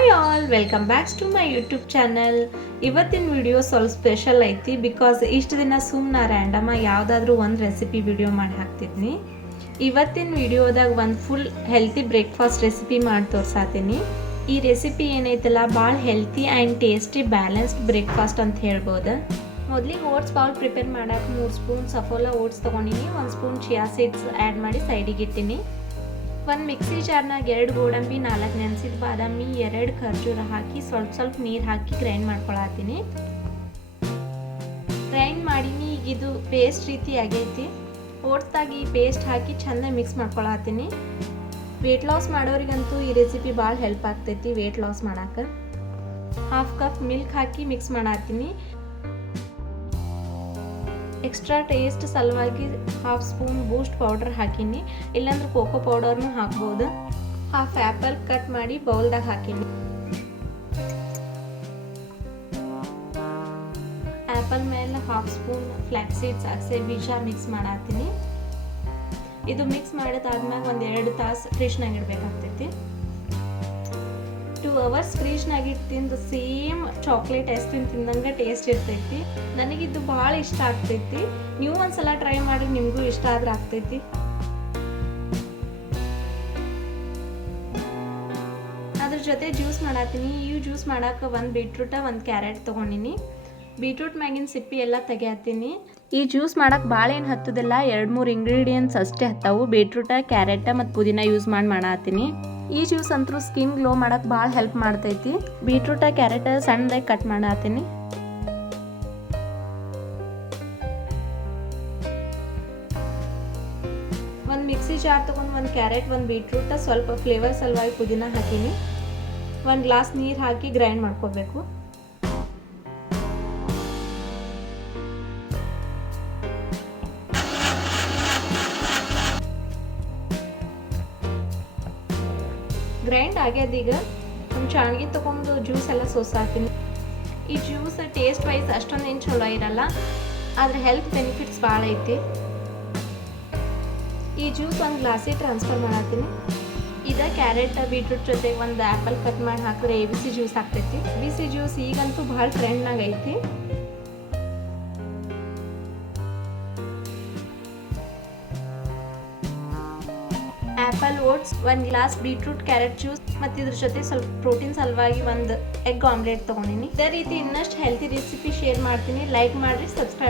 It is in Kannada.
Hi all, welcome backs to my YouTube channel. ಇವತ್ತಿನ ವಿಡಿಯೋ ಸ್ವಲ್ಪ ಸ್ಪೆಷಲ್ ಐತಿ ಬಿಕಾಸ್ ಇಷ್ಟು ದಿನ ಸುಮ್ಮನೆ ರ್ಯಾಂಡಮಾಗಿ ಯಾವುದಾದ್ರೂ ಒಂದು ರೆಸಿಪಿ ವಿಡಿಯೋ ಮಾಡಿ ಹಾಕ್ತಿದ್ನಿ. ಇವತ್ತಿನ ವಿಡಿಯೋದಾಗ ಒಂದು ಫುಲ್ ಹೆಲ್ತಿ ಬ್ರೇಕ್ಫಾಸ್ಟ್ ರೆಸಿಪಿ ಮಾಡಿ ತೋರ್ಸಾತೀನಿ. ಈ ರೆಸಿಪಿ ಏನೈತಲ್ಲ ಭಾಳ healthy and tasty balanced breakfast ಅಂತ ಹೇಳ್ಬೋದು. ಮೊದಲಿಗೆ ಓಟ್ಸ್ ಬೌಲ್ ಪ್ರಿಪೇರ್ ಮಾಡೋಕೆ 3 ಸ್ಪೂನ್ ಸಫೋಲಾ ಓಟ್ಸ್ ತೊಗೊಂಡಿನಿ, 1 ಸ್ಪೂನ್ ಚಿಯಾ ಸೀಡ್ಸ್ ಆ್ಯಡ್ ಮಾಡಿ ಸೈಡಿಗೆ ಇಟ್ಟಿನಿ. ಒಂದು ಮಿಕ್ಸಿ ಜಾರ್ನಾಗ 2 ಗೋಡಂಬಿ, 4 ನೆನೆಸಿದ ಬಾದಾಮಿ, 2 ಖರ್ಜೂರ ಹಾಕಿ ಸ್ವಲ್ಪ ನೀರು ಹಾಕಿ ಗ್ರೈಂಡ್ ಮಾಡ್ಕೊಳತ್ತೀನಿ. ಗ್ರೈಂಡ್ ಮಾಡೀನಿ. ಈಗ ಇದು ಪೇಸ್ಟ್ ರೀತಿ ಆಗೈತಿ. ಓಟ್ಸ್ದಾಗ ಈ ಪೇಸ್ಟ್ ಹಾಕಿ ಚೆಂದ ಮಿಕ್ಸ್ ಮಾಡ್ಕೊಳತ್ತೀನಿ. ವೇಟ್ ಲಾಸ್ ಮಾಡೋರಿಗಂತೂ ಈ ರೆಸಿಪಿ ಭಾಳ ಹೆಲ್ಪ್ ಆಗ್ತೈತಿ. ವೇಟ್ ಲಾಸ್ ಮಾಡೋಕೆ 1/2 ಕಪ್ ಮಿಲ್ಕ್ ಹಾಕಿ ಮಿಕ್ಸ್ ಮಾಡತ್ತೀನಿ. ಎಕ್ಸ್ಟ್ರಾ ಟೇಸ್ಟ್ ಸಲುವಾಗಿ 1/2 ಸ್ಪೂನ್ ಬೂಸ್ಟ್ ಪೌಡರ್ ಹಾಕೀನಿ, ಇಲ್ಲಾಂದ್ರೆ ಕೋಕೋ ಪೌಡರ್ನು ಹಾಕ್ಬೋದು. 1/2 ಆ್ಯಪಲ್ ಕಟ್ ಮಾಡಿ ಬೌಲ್ದಾಗ ಹಾಕೀನಿ. ಆ್ಯಪಲ್ ಮೇಲೆ 1/2 ಸ್ಪೂನ್ ಫ್ಲ್ಯಾಕ್ಸ್ ಸೀಡ್ಸ್ ಅಗಸೆ ಬೀಜ ಮಿಕ್ಸ್ ಮಾಡತ್ತೀನಿ. ಇದು ಮಿಕ್ಸ್ ಮಾಡಿದಾದ್ಮ್ಯಾಗ 1-2 ತಾಸು ಫ್ರಿಜ್ನಾಗ ಇಡಬೇಕಾಗ್ತೈತಿ. 2 ಅವರ್ಸ್ ಫ್ರಿಜ್ನಾಗ ಇಟ್ಟಿಂದು ಸೇಮ್ ಚಾಕ್ಲೇಟ್ ಐಸ್ ಕ್ರೀಮ್ ತಿಂದಂಗೆ ಟೇಸ್ಟ್ ಇರ್ತೈತಿ. ನನಗಿದು ಭಾಳ ಇಷ್ಟ ಆಗ್ತೈತಿ. ನೀವು ಒಂದ್ಸಲ ಟ್ರೈ ಮಾಡಿ, ನಿಮಗೂ ಇಷ್ಟ ಆದ್ರೆ ಆಗ್ತೈತಿ. ಅದ್ರ ಜೊತೆ ಜ್ಯೂಸ್ ಮಾಡತ್ತೀನಿ. ಈ ಜ್ಯೂಸ್ ಮಾಡಕ್ಕೆ 1 ಬೀಟ್ರೂಟ, 1 ಕ್ಯಾರೆಟ್ ತೊಗೊಂಡಿನಿ. ಬೀಟ್ರೂಟ್ ಮ್ಯಾಗಿನ ಸಿಪ್ಪಿ ಎಲ್ಲ ತೆಗಿಯತ್ತೀನಿ. ಈ ಜ್ಯೂಸ್ ಮಾಡಕ್ಕೆ ಭಾಳ ಏನು ಹತ್ತದಿಲ್ಲ, 2-3 ಇಂಗ್ರೀಡಿಯೆಂಟ್ಸ್ ಅಷ್ಟೇ ಹತ್ತವು. ಬೀಟ್ರೂಟ, ಕ್ಯಾರೆಟ ಮತ್ತು ಪುದೀನ ಯೂಸ್ ಮಾಡತ್ತೀನಿ. ಈ ಜ್ಯೂಸ್ ಅಂತೂ ಸ್ಕಿನ್ ಗ್ಲೋ ಮಾಡಕ್ಕೆ ಭಾಳ ಹೆಲ್ಪ್ ಮಾಡ್ತೈತಿ. ಬೀಟ್ರೂಟ, ಕ್ಯಾರೆಟ್ ಸಣ್ಣದಾಗಿ ಕಟ್ ಮಾಡತ್ತೀನಿ. ಒಂದು ಮಿಕ್ಸಿ ಜಾರ್ ತೊಗೊಂಡು 1 ಕ್ಯಾರೆಟ್, 1 ಬೀಟ್ರೂಟ, ಸ್ವಲ್ಪ ಫ್ಲೇವರ್ ಸಲುವಾಗಿ ಪುದೀನ ಹಾಕೀನಿ. 1 ಗ್ಲಾಸ್ ನೀರು ಹಾಕಿ ಗ್ರೈಂಡ್ ಮಾಡ್ಕೋಬೇಕು. ಗ್ರೈಂಡ್ ಆಗ್ಯದೀಗ ಒಂದು ಚಾಣ್ಗಿ ತೊಗೊಂಡು ಜ್ಯೂಸ್ ಎಲ್ಲ ಸೋಸಾತೀನಿ. ಈ ಜ್ಯೂಸ್ ಟೇಸ್ಟ್ ವೈಸ್ ಅಷ್ಟೊಂದೇನು ಚಲೋ ಇರಲ್ಲ, ಆದರೆ ಹೆಲ್ತ್ ಬೆನಿಫಿಟ್ಸ್ ಭಾಳ ಐತಿ. ಈ ಜ್ಯೂಸ್ 1 ಗ್ಲಾಸಿಗೆ ಟ್ರಾನ್ಸ್ಫರ್ ಮಾಡತ್ತೀನಿ. ಇದು ಕ್ಯಾರೆಟ್, ಬೀಟ್ರೂಟ್ ಜೊತೆಗೆ 1 ಆ್ಯಪಲ್ ಕಟ್ ಮಾಡಿ ಹಾಕಿದ್ರೆ ABC ಜ್ಯೂಸ್ ಆಗ್ತೈತಿ. ABC ಜ್ಯೂಸ್ ಈಗಂತೂ ಭಾಳ ಟ್ರೆಂಡ್ನಾಗ ಐತಿ. Apple oats, 1 glass beetroot carrot juice ಮತ್ತು ಇದ್ರ ಜೊತೆ ಸ್ವಲ್ಪ ಪ್ರೋಟೀನ್ ಸಲುವಾಗಿ 1 ಎಗ್ ಆಮ್ಲೆಟ್ ತೊಗೊಂಡಿನಿ. ಇದೇ ರೀತಿ ಇನ್ನಷ್ಟು ಹೆಲ್ತಿ ರೆಸಿಪಿ ಶೇರ್ ಮಾಡ್ತೀನಿ. ಲೈಕ್ ಮಾಡಿರಿ, ಸಬ್ಸ್ಕ್ರೈಬ್